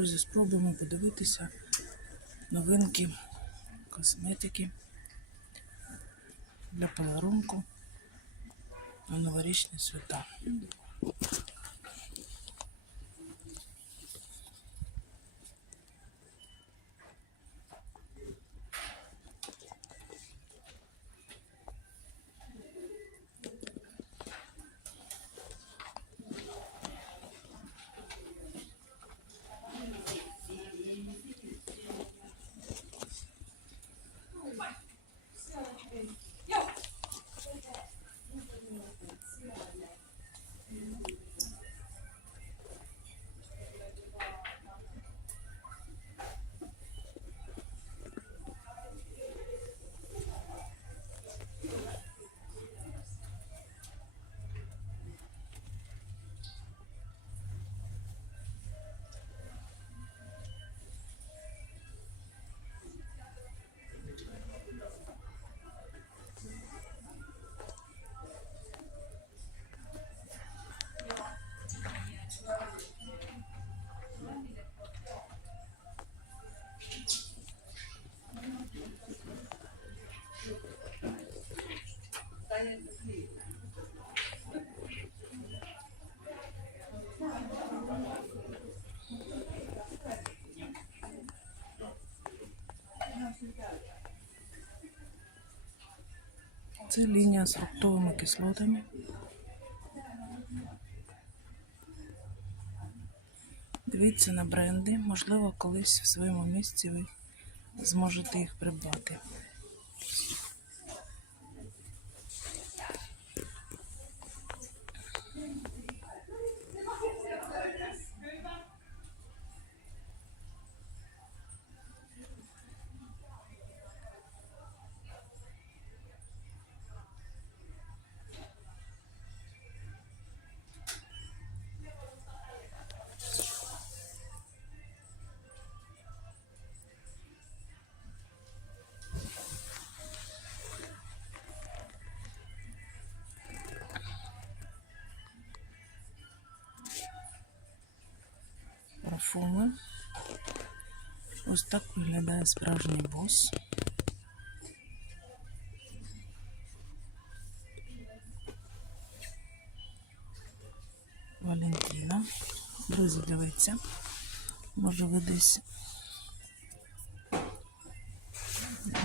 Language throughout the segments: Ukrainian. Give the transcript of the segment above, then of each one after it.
друзі, спробуємо подивитися новинки косметики для подарунку на новорічні свята. Це лінія з фруктовими кислотами. Дивіться на бренди, можливо, колись в своєму місці ви зможете їх придбати. Парфуми. Ось так виглядає справжній бос. Валентина. Друзі, дивіться. Може ви десь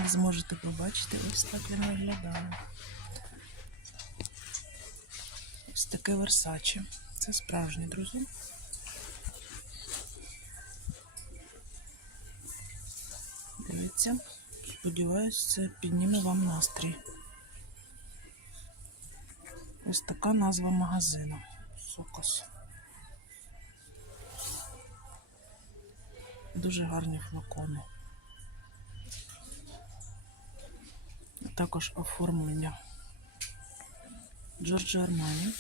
зможете побачити, ось так він виглядає. Ось таке Версаче. Це справжнє, друзі. Дивіться. Сподіваюсь, це підніме вам настрій. Ось така назва магазину. Сокос. Дуже гарні флакони. Також оформлення. Джорджо Армані.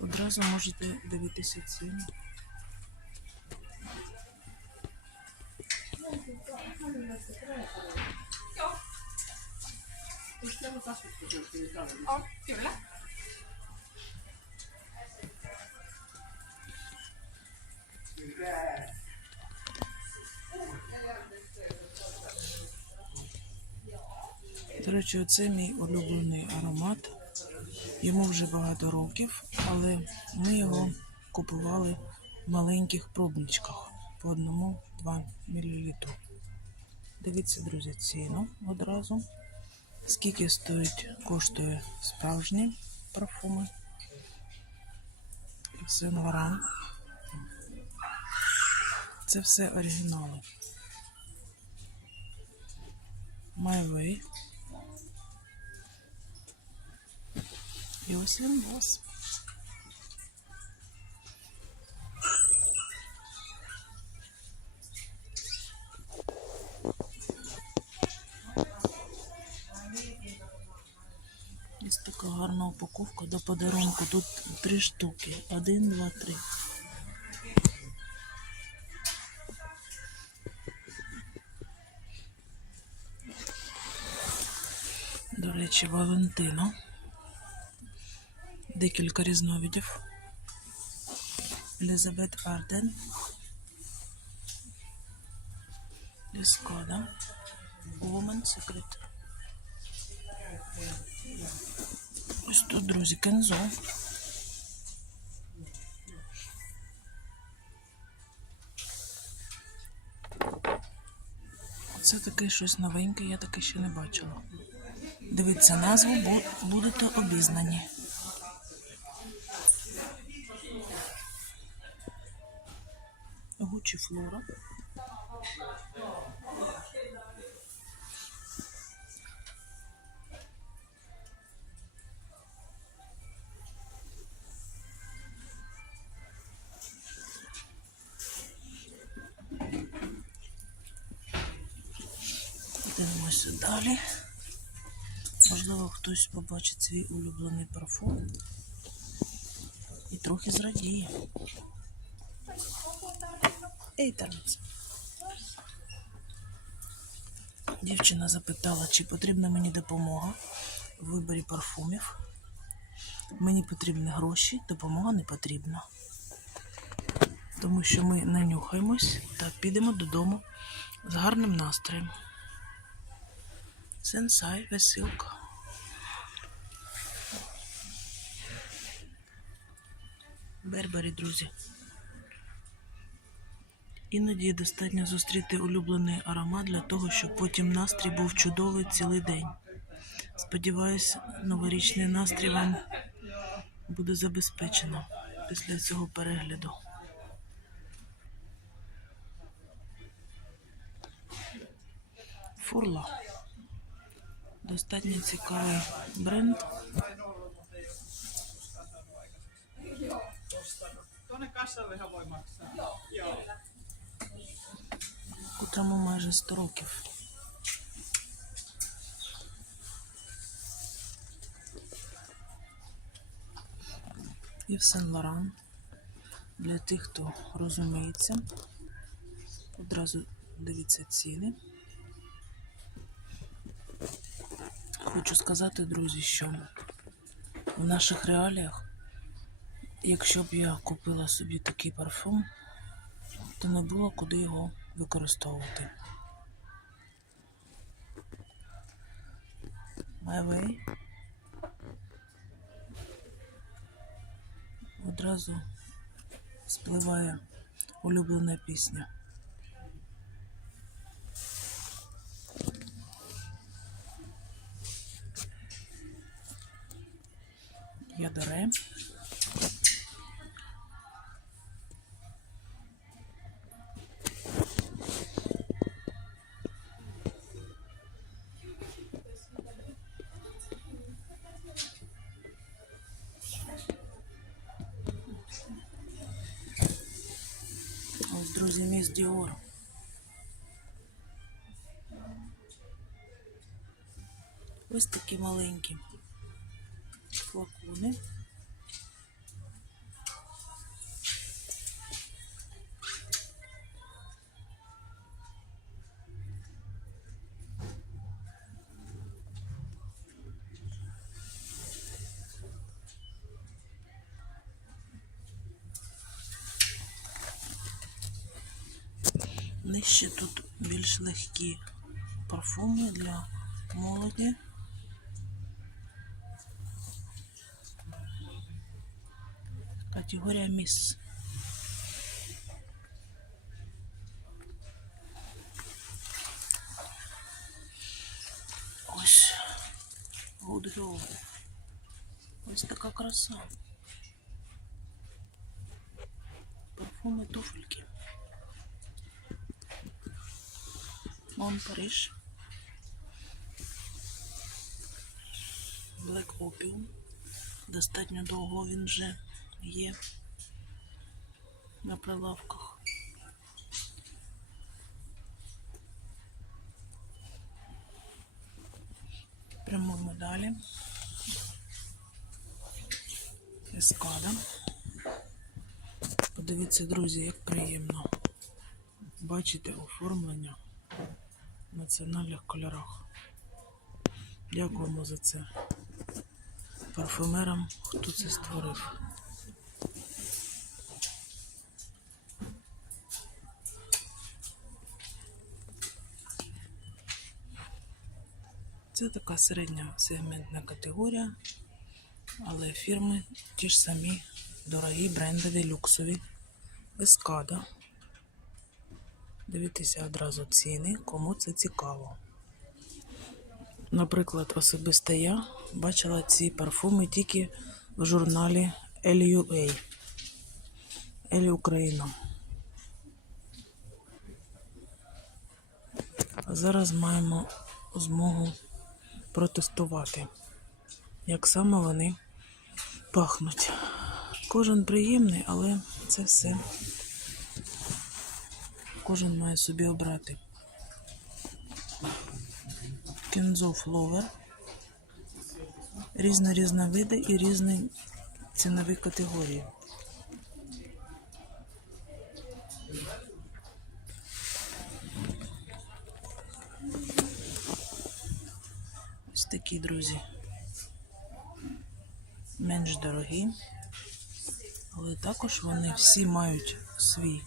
Одразу можете дивитися ціни. До речі, оце мій улюблений аромат. Йому вже багато років, але ми його купували в маленьких пробничках по одному 2 мл. Дивіться, друзі, ціну одразу. Скільки стоїть, коштує справжні парфуми. Сен Лоран. Це все оригінали. My Way. І ось він бос. До подарунку. Тут три штуки. Один, два, три. До речі, Валентино. Декілька різновидів. Елізабет Арден. Ліскода. Woman Secret. Ось тут, друзі, Кензо. Це таке щось новеньке, я таке ще не бачила. Дивіться назву, бу- будете обізнані. Гучі Флора. Дивимося далі. Можливо, хтось побачить свій улюблений парфум і трохи зрадіє. Ей, Тарнице. Дівчина запитала, чи потрібна мені допомога в виборі парфумів. Мені потрібні гроші, допомога не потрібна. Тому що ми нанюхаємось та підемо додому з гарним настроєм. Сенсай, веселка. Бербері, друзі. Іноді достатньо зустріти улюблений аромат для того, щоб потім настрій був чудовий цілий день. Сподіваюсь, новорічний настрій вам буде забезпечено після цього перегляду. Фурла. Достатньо цікавий бренд. Котрому майже 100 років. І в Сен Лоран. Для тих, хто розуміється. Одразу дивіться ціни. Хочу сказати, друзі, що в наших реаліях, якщо б я купила собі такий парфум, то не було куди його використовувати. My way. Одразу спливає улюблена пісня. Друзі, міс Діор. Ось такі маленькі флакони. легкі парфуми для молоді. Категорія міс. Ось Good Girl. Ось така краса. Парфуми туфельки. Мон Париж. Black Opium. Достатньо довго він вже є на прилавках. Прямуємо далі. Ескада. Подивіться, друзі, як приємно бачити оформлення національних кольорах. Дякуємо за це парфюмерам, хто це створив. Це така середня сегментна категорія, але фірми ті ж самі дорогі брендові люксові ескада. Дивіться одразу ціни, кому це цікаво. Наприклад, особисто я бачила ці парфуми тільки в журналі LUA. Елі Україна. Зараз маємо змогу протестувати, як саме вони пахнуть. Кожен приємний, але це все кожен має собі обрати. Кензо Фловер. Різні різновиди і різні цінові категорії. Ось такі, друзі. Менш дорогі, але також вони всі мають свій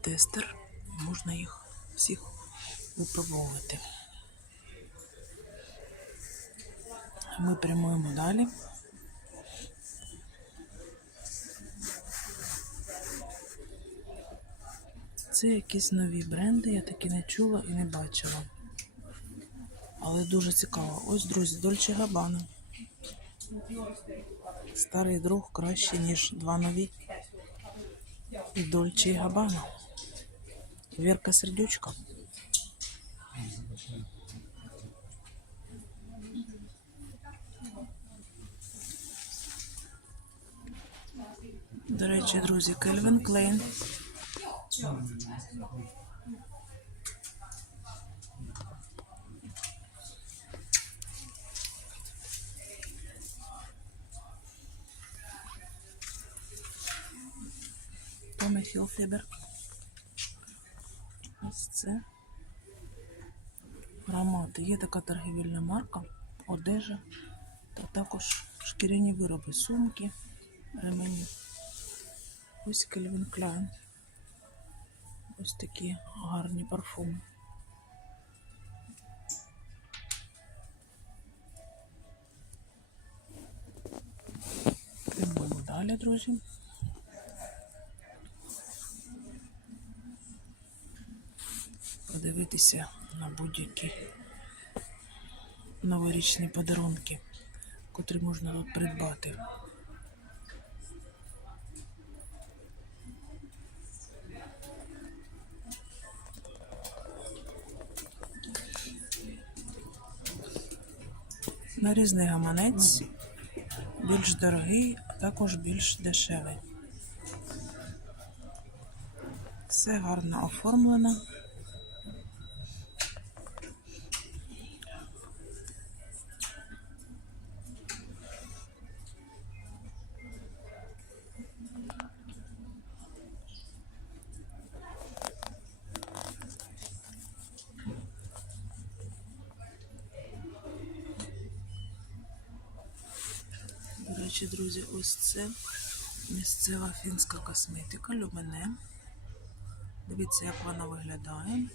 тестер. Можна їх всіх випробовувати. Ми прямуємо далі. Це якісь нові бренди, я такі не чула і не бачила. Але дуже цікаво. Ось, друзі, Дольче Габана. Старий друг краще, ніж два нові. І Дольче Габана. Вірка сердючка. До речі, друзі, Кельвін Клейн. Томі Хілфібер. Ось це. Аромати. Є така торгівельна марка, одежа та також шкіряні вироби, сумки, ремені. Ось Кельвін Кляйн. Ось такі гарні парфуми. Прямуємо далі, друзі. Подивитися на будь-які новорічні подарунки, котрі можна тут придбати. Нарізний гаманець, більш дорогий, а також більш дешевий. Все гарно оформлено. Речі, друзі, ось це місцева фінська косметика Люмене. Дивіться, як вона виглядає.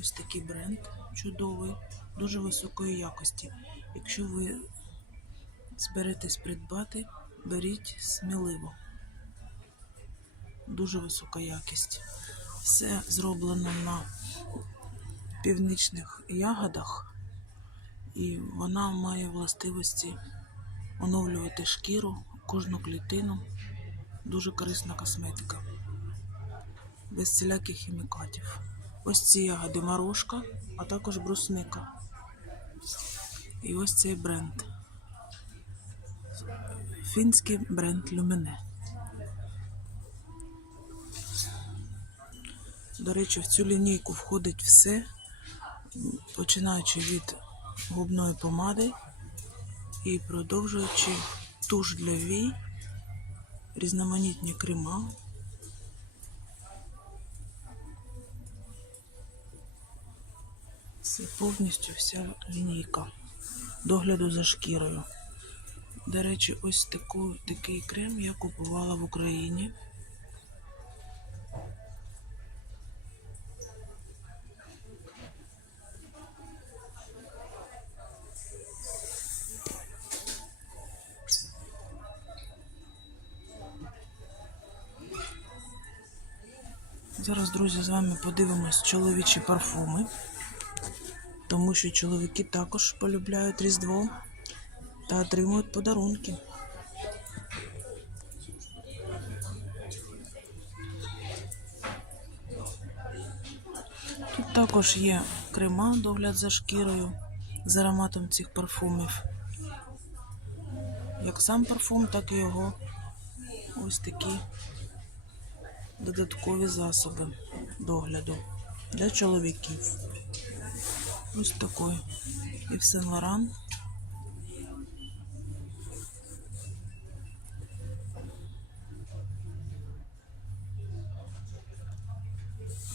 Ось такий бренд чудовий, дуже високої якості. Якщо ви зберетесь придбати, беріть сміливо. Дуже висока якість. Все зроблено на північних ягодах, і вона має властивості оновлювати шкіру, кожну клітину. Дуже корисна косметика. Без всіляких хімікатів. Ось ці ягоди морошка, а також брусника. І ось цей бренд. Фінський бренд Люмене. До речі, в цю лінійку входить все, починаючи від губної помади і продовжуючи туш для вій, різноманітні крема. Це повністю вся лінійка догляду за шкірою. До речі, ось таку, такий крем я купувала в Україні. З вами подивимось чоловічі парфуми, тому що чоловіки також полюбляють Різдво та отримують подарунки. Тут також є крема, догляд за шкірою з ароматом цих парфумів. Як сам парфум, так і його ось такі додаткові засоби догляду для чоловіків. Ось такий. Сен Лоран.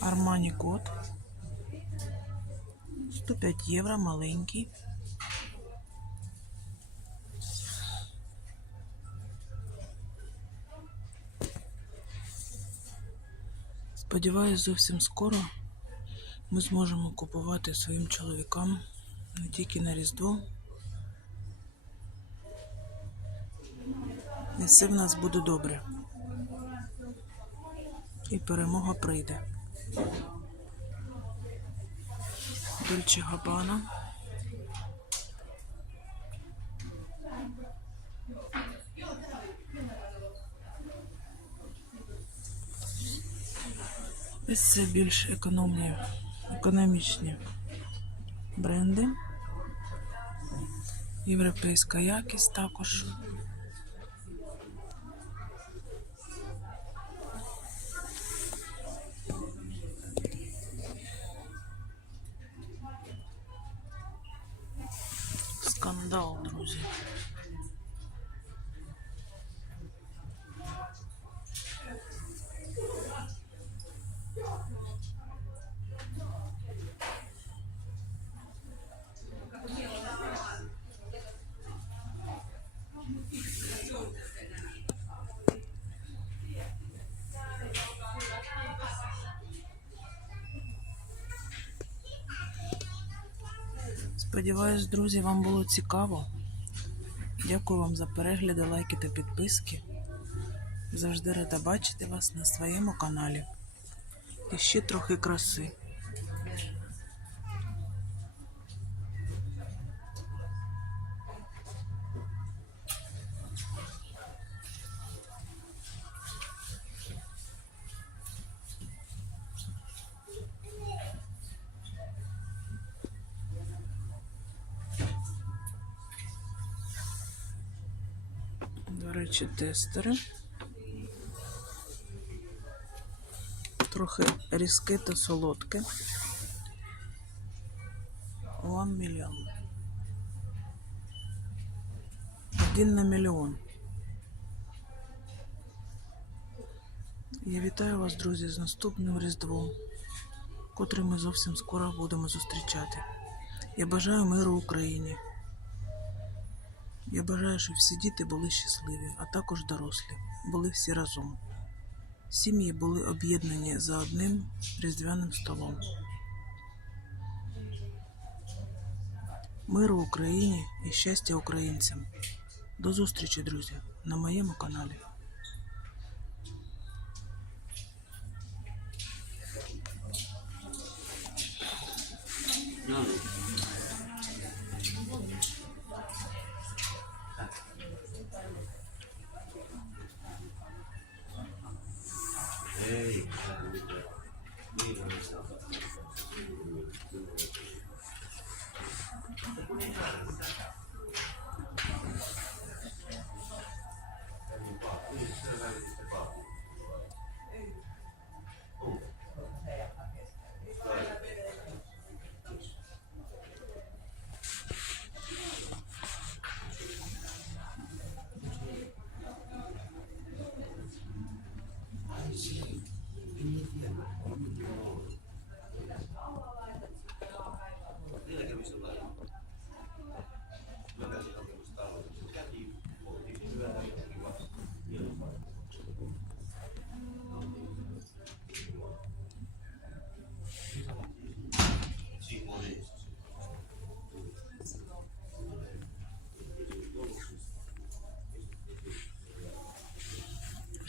Армані Кот. 105 євро, маленький. Сподіваюсь, зовсім скоро ми зможемо купувати своїм чоловікам не тільки на Різдво. І все в нас буде добре. І перемога прийде. Дольче Габана. Ось це більш економні, економічні бренди. Європейська якість також. Сподіваюсь, друзі, вам було цікаво. Дякую вам за перегляди, лайки та підписки. Завжди рада бачити вас на своєму каналі. І ще трохи краси. До речі, тестери. Трохи різке та солодке. One мільйон. Один на мільйон. Я вітаю вас, друзі, з наступним Різдвом, котре ми зовсім скоро будемо зустрічати. Я бажаю миру Україні. Я бажаю, щоб всі діти були щасливі, а також дорослі, були всі разом. Сім'ї були об'єднані за одним різдвяним столом. Миру Україні і щастя українцям. До зустрічі, друзі, на моєму каналі.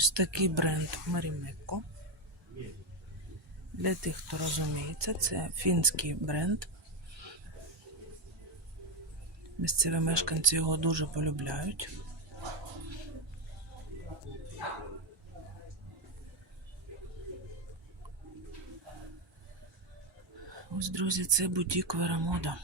Ось такий бренд Марімекко. Для тих, хто розуміється, це фінський бренд. Місцеві мешканці його дуже полюбляють. Ось, друзі, це бутік Верамода.